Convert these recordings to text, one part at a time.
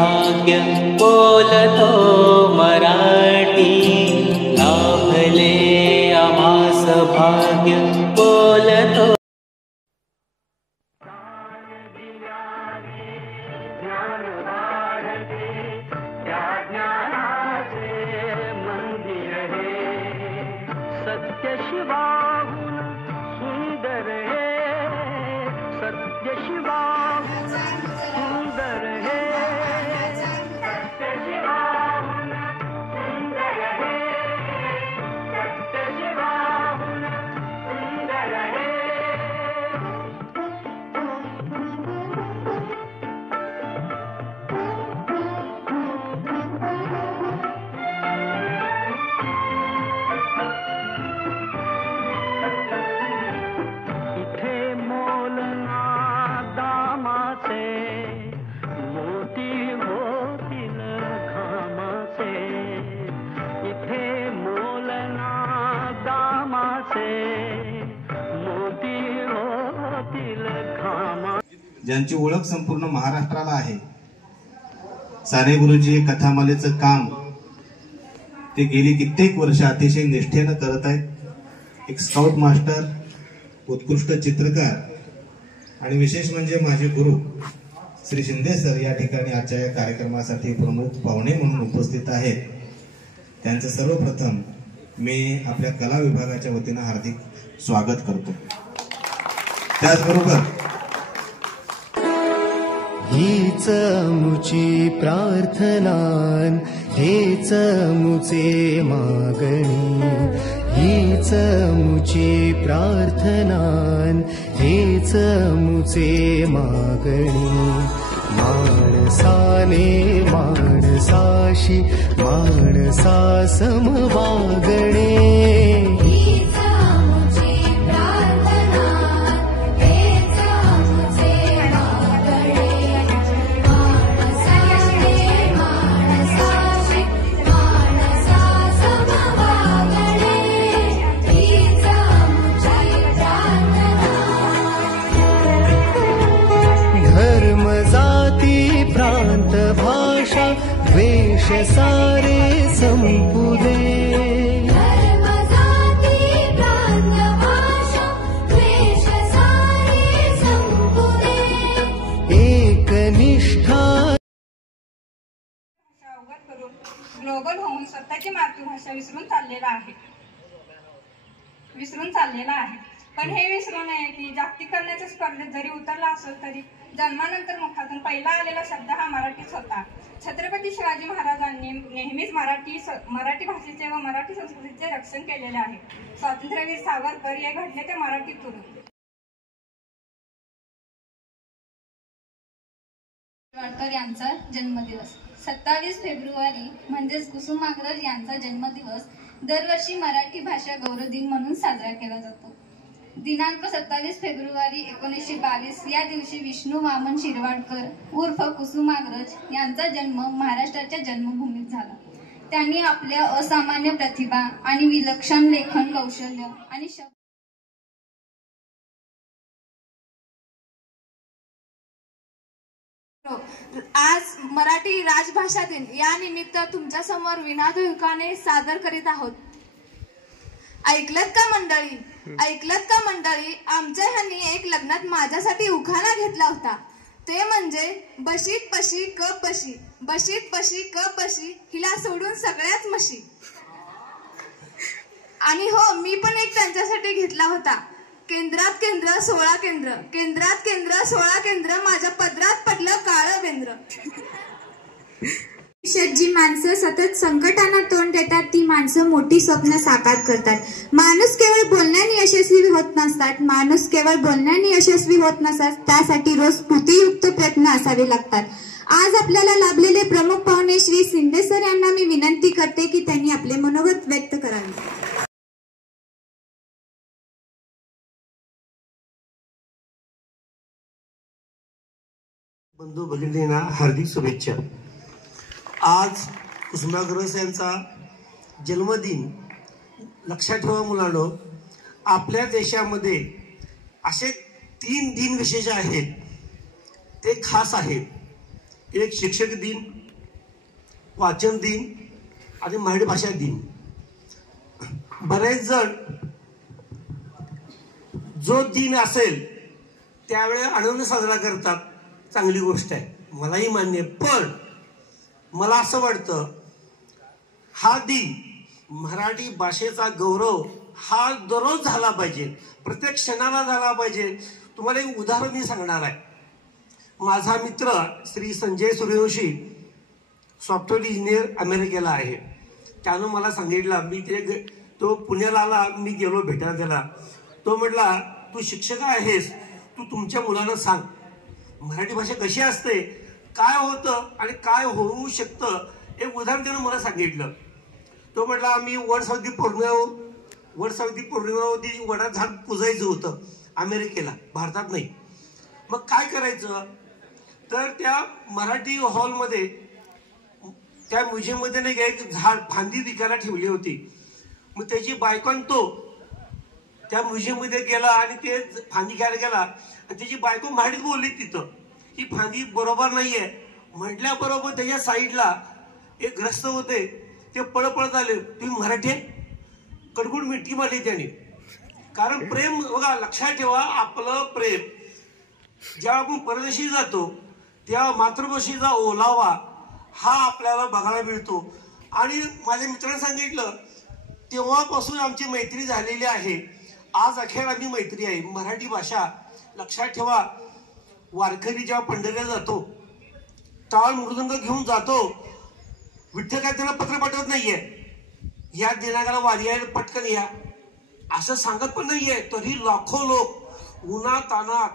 भाग्य बोलतो मराठी, लाभले आम्हास भाग्य बोलतो। सत्य शिवाहून सुंदर हे, सत्य शिवाहून सुंदर हे, सत्य शिवाहून सुंदर हे, सत्य शिवाहून सुंदर हे। ज्यांची ओळख संपूर्ण महाराष्ट्राला आहे, साने गुरुजी कथामालेचं काम ते गेली कित्येक वर्ष अतिशय निष्ठेनं करत आहेत। एक स्काउट मास्टर, उत्कृष्ट चित्रकार आणि विशेष म्हणजे माझे गुरु श्री शिंदे सर या ठिकाणी आजच्या या कार्यक्रमासाठी प्रमुख पाहुणे म्हणून उपस्थित आहेत। त्यांचं सर्वप्रथम मी आपल्या कला विभागाच्या वतीनं हार्दिक स्वागत करतो। त्याचबरोबर हीच मुची प्रार्थना, हेच मुचे मागणी, हीच मुची प्रार्थना, हेच मुचे मागणी। माणसाने माणसाशी माणसा सम वागणे, प्रांत भाषा द्वेष सारे संपुदे, धर्म जाती प्रांत भाषा द्वेष सारे संपुदे। एकनिष्ठा अवगत करून ग्लोबल होऊन स्वतःची मातृभाषा विसरून चाललेला आहे। पण हे विसरू नये की जागतिकीकरणाच्या स्पर्धेत जरी उतरला असेल तरी जन्मानंतर मुखातून पहिला आलेला शब्द हा मराठीच होता। छत्रपती शिवाजी महाराजांनी नेहमीच मराठी भाषेचे व मराठी संस्कृतीचे रक्षण केलेले आहे। स्वातंत्र्यवीर सावरकर हे घडले ते मराठीतून। सावरकर यांचा जन्मदिवस 27 फेब्रुवारी म्हणजेच कुसुमाग्रज यांचा जन्मदिवस दरवर्षी मराठी भाषा गौरव दिन म्हणून साजरा केला जातो। दिनांक 27 फेब्रुवारी 1922 या दिवशी विष्णू वामन शिरवाडकर उर्फ कुसुमाग्रज यांचा जन्म महाराष्ट्राच्या जन्मभूमीत झाला। त्यांनी आपल्या असामान्य प्रतिभा आणि विलक्षण लेखन कौशल्य आणि आज मराठी राजभाषा दिन या निमित्त तुमच्या समोर विनादुकाने सादर करीत आहोत। ऐकलत का मंडळी, ऐकलत का मंडळी, आमच्या ह्यांनी एक लग्नात माझ्यासाठी उखाणा घेतला होता। ते म्हणजे बशीत पशी क पशी, बशीत पशी क पशी, हिला सोडून सगळ्याच मशी। आणि हो, मी पण एक त्यांच्यासाठी घेतला होता। केंद्रात केंद्र 16 केंद्र, केंद्रात केंद्र 16 केंद्र, माझ्या पदरात पडलं काळं बेंद्र। जी माणसं सतत संकटांना तोंड देतात ती माणसं मोठी स्वप्न साकार करतात। माणूस केवळ बोलण्याने यशस्वी होत नसतात, माणूस केवळ बोलण्याने यशस्वी होत नसतात, त्यासाठी रोज कृतीयुक्त प्रयत्न असावे लागतात। आज आपल्याला लाभलेले प्रमुख पाहुणे श्री शिंदे सर यांना मी विनंती करते की त्यांनी आपले मनोगत व्यक्त करावे। बंधू भगिनींना हार्दिक शुभेच्छा। आज कुसुमाग्रज यांचा जन्मदिन लक्षात ठेवा मुलांनो, आपल्या देशामध्ये असे 3 दिन विशेष आहेत, ते खास आहेत। एक शिक्षक दिन, वाचन दिन आणि मराठी भाषा दिन. बरेच जण जो दिन असेल त्यावेळेला आनंद साजरा करतात, चांगली गोष्ट आहे, मलाही मान्य आहे. पण मला असं वाटतं हा दिन मराठी भाषेचा गौरव हा दररोज झाला पाहिजे, प्रत्येक क्षणाला झाला पाहिजे. तुम्हाला एक उदाहरण मी सांगणार आहे. माझा मित्र श्री संजय सूर्यवंशी सॉफ्टवेअर इंजिनियर अमेरिकेला आहे. त्यानं मला सांगितलं, मी तो पुण्याला आला, मी गेलो भेटायला त्याला. तो म्हटला, तू शिक्षक आहेस, तू तुमच्या मुलांना सांग मराठी भाषा कशी असते, काय होतं आणि काय होऊ शकतं. एक उदाहरण त्यानं मला सांगितलं. तो म्हटला, आम्ही वड सावित्री पौर्णिमेवरती वडात झाड पुजायचं होतं अमेरिकेला, भारतात नाही. मग काय करायचं, तर त्या मराठी हॉलमध्ये त्या म्युझियममध्ये नाही का एक झाड फांदी विकायला ठेवली होती. मग त्याची बायकोन तो त्या म्युझियममध्ये गेला आणि ते फांदी घ्यायला गेला आणि त्याची बायको मराठीत बोलली तिथं, ही फांदी बरोबर नाहीये म्हटल्याबरोबर त्याच्या साईडला एक ग्रस्त होते, ते पळत आले, तुम्ही मराठी कडकुड मिठी मारली त्याने. कारण प्रेम बघा, लक्षात ठेवा, आपलं प्रेम जेव्हा आपण परदेशी जातो तेव्हा मातृभाषेचा ओलावा हा आपल्याला बघायला मिळतो. आणि माझ्या मित्राने सांगितलं, तेव्हापासून आमची मैत्री झालेली आहे, आज अखेर आम्ही मैत्री आहे. मराठी भाषा लक्षात ठेवा, वारकरी जेव्हा पंढरीला जातो, टाळ मृदंग घेऊन जातो, विठ्ठल काय त्याला पत्र पाठवत नाहीये, या दिनांकाला वारी आहे, पटकन या असं सांगत पण नाहीये. तरी लाखो लोक उन्हात तानात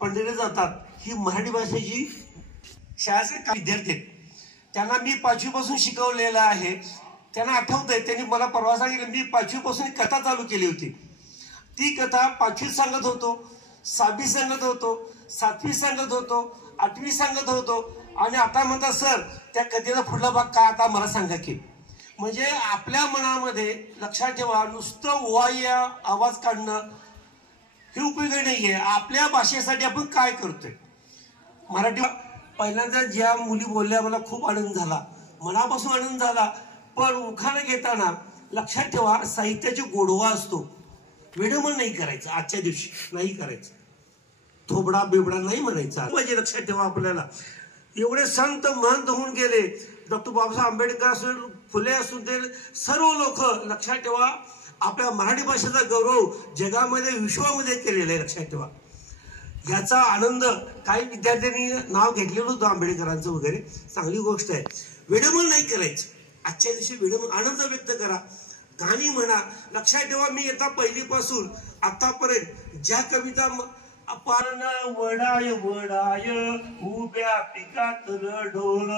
पंढरीला जातात. ही मराठी भाषेची शाळेचे विद्यार्थी आहेत, त्यांना मी 5वी पासून शिकवलेलं आहे. त्यांना आठवतंय, त्यांनी मला परवा सांगितलं, मी 5वी पासून कथा चालू केली होती. ती कथा 5वीत सांगत होतो, 6वीत सांगत होतो, 7वीत सांगत होतो, 8वीत सांगत होतो. आणि आता म्हणतात, सर त्या कथेचा पुढला भाग काय, आता मला सांगा की. म्हणजे आपल्या मनामध्ये लक्षात ठेवा, नुसतं वाय आवाज काढणं हे उपयोगी नाहीये. आपल्या भाषेसाठी आपण काय करतोय. मराठी पहिल्यांदा ज्या मुली बोलल्या मला खूप आनंद झाला, मनापासून आनंद झाला. पण उखाणं घेताना लक्षात ठेवा, साहित्याची गोडवा असतो, वेडमन नाही करायचं, आजच्या दिवशी नाही करायचं, थोबडा बिबडा नाही म्हणायचा म्हणजे. लक्षात ठेवा, आपल्याला एवढे संत महंत होऊन गेले, डॉक्टर बाबासाहेब आंबेडकर असून, फुले असून, ते सर्व लोक लक्षात ठेवा आपल्या मराठी भाषेचा गौरव जगामध्ये विश्वामध्ये केलेला आहे. लक्षात ठेवा, याचा आनंद काही विद्यार्थ्यांनी नाव घेतलेलं होतं आंबेडकरांचं वगैरे, चांगली गोष्ट आहे. वेडमन नाही करायचं, आजच्या दिवशी वेडमन आनंद व्यक्त करा, गाणी म्हणा. लक्षात ठेवा, मी येता पहिलीपासून आतापर्यंत ज्या कविता आपण वडाय वडाय उभ्या पिकात ढोर,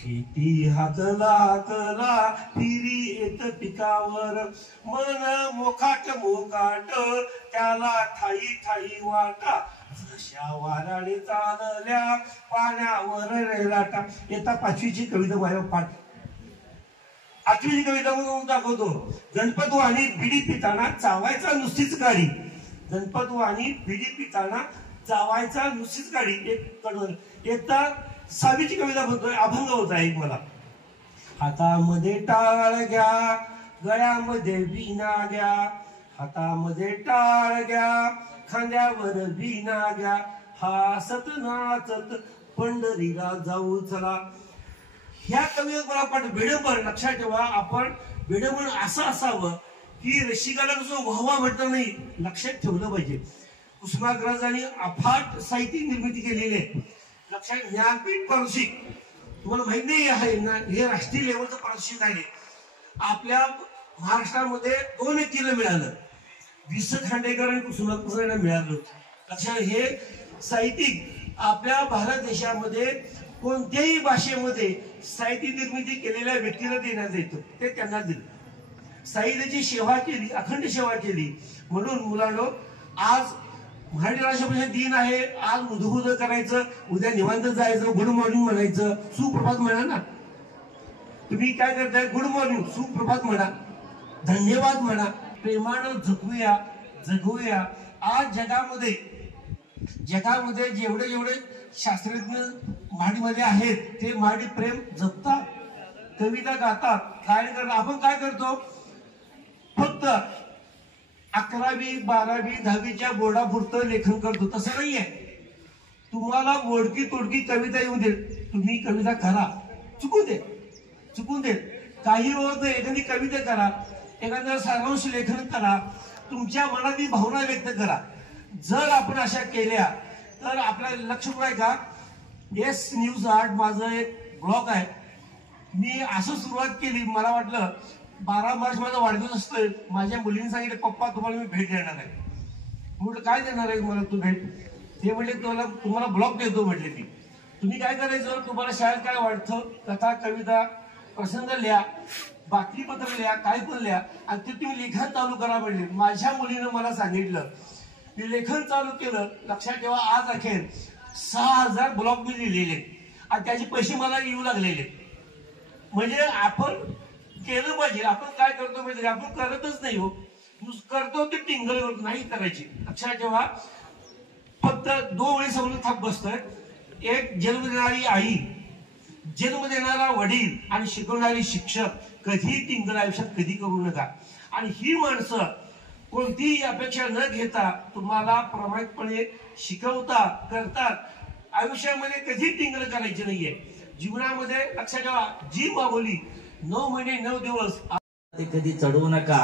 किती हाकला हाकला फिरी येत पिकावर, मन मोकाट मोकाट त्याला ठाई ठाई वाटा, जशा वाराने चालल्या पाण्यावर रेलाटा. येता 5वीची कविता माझ्या पाठ, 8वीची कविता म्हणून दाखवतो. गणपत वाणी बिडी पिताना चावायचा नुसतीच गाडी, गणपत वाणी बिडी पिताना चावायचा नुसतीच गाडी. एक कडवल. येता 6वीची कविता म्हणतोय, अभंग होता एक मला. हातामध्ये टाळ घ्या, गळ्यामध्ये वीणा घ्या, हातामध्ये टाळ घ्या, खांद्यावर वीणा घ्या, हासत नाचत पंढरीला जाऊ चला. ह्या कवितेत मला पाठ वेडमन. लक्षात ठेवा, आपण वेडमन असं असावं की रसिकाला कसं व्हावा म्हटलं नाही, लक्षात ठेवलं पाहिजे. कुसुमाग्रजांनी अफाट साहित्य निर्मिती केलेली आहे. लक्षात, ज्ञानपीठ पारितोषिक तुम्हाला माहित नाही आहे ना, हे राष्ट्रीय लेवलचं पारितोषिक आहे. आपल्या महाराष्ट्रामध्ये 2 व्यक्तीला मिळालं, वि स खांडेकर आणि कुसुमाग्रजांना मिळालं होतं. लक्षात, हे साहित्यिक आपल्या भारत देशामध्ये कोणत्याही भाषेमध्ये साहित्य निर्मिती केलेल्या व्यक्तीला देण्यात येतं, ते त्यांना दिलं. साहित्याची सेवा केली, अखंड सेवा केली. म्हणून मुलांनो, आज मराठी राष्ट्रभाषा दिन आहे. आज मुदुगुद करायचं, उद्या निवांत जायचं, गुड मॉर्निंग म्हणायचं, सुप्रभात म्हणा ना. तुम्ही काय करताय, गुड मॉर्निंग, सुप्रभात म्हणा, धन्यवाद म्हणा. प्रेमानं जगूया, जगूया. आज जगामध्ये जगामध्ये जेवढे जेवढे शास्त्रज्ञ महाडीमध्ये आहेत ते महाडी प्रेम जपतात, कविता गातात, गायन करतात. आपण काय करतो, फक्त 11वी 12वी 10वीच्या बोर्डापुरतं लेखन करतो. तसं नाहीये. तुम्हाला मोडकी तोडकी कविता येऊ दे, तुम्ही कविता करा, चुकून दे काही होत नाही. एखादी कविता करा, एखाद्या सारांश लेखन करा, तुमच्या मनातली भावना व्यक्त करा. जर आपण अशा केल्या तर आपल्याला लक्ष आहे का, येस न्यूज आर्ट माझं एक ब्लॉग आहे. मी असं सुरुवात केली, मला वाटलं 12 मार्च माझा वाढदिवस असतोय, माझ्या मुलीने सांगितलं पप्पा तुम्हाला मी भेट देणार आहे. म्हटलं काय देणार आहे मला तू भेट? ते म्हटले तुम्हाला ब्लॉग देतो म्हटले. ती तुम्ही काय करायचं, तुम्हाला शाळेत काय वाटतं, कथा कविता प्रसंग लिहा, बातमीपत्र लिहा, काय पण लिहा आणि ते तुम्ही लेखन चालू करा म्हटले. माझ्या मुलीनं मला सांगितलं, मी लेखन चालू केलं. लक्षात ठेवा, आज अखेर 6000 ब्लॉग मी लिहिलेले आणि त्याचे पैसे मला येऊ लागलेले. म्हणजे आपण केलं पाहिजे. आपण काय करतो माहिती, आपण करतच नाही हो, करतो ते टिंगल नाही करायची. लक्षात ठेवा, फक्त 2 वेळी समोर थाप बसतोय. एक जन्म देणारी आई, जन्म देणारा वडील आणि शिकवणारी शिक्षक. कधी टिंगल आयुष्यात कधी करू नका. आणि ही माणसं कोणतीही अपेक्षा न घेता तुम्हाला प्रामाणिकपणे शिकवतात, करतात. आयुष्यामध्ये कधी टिंगल करायची नाहीये. जीवनामध्ये लक्षात ठेवा, जी मागवली 9 महिने 9 दिवस ते कधी चढवू नका.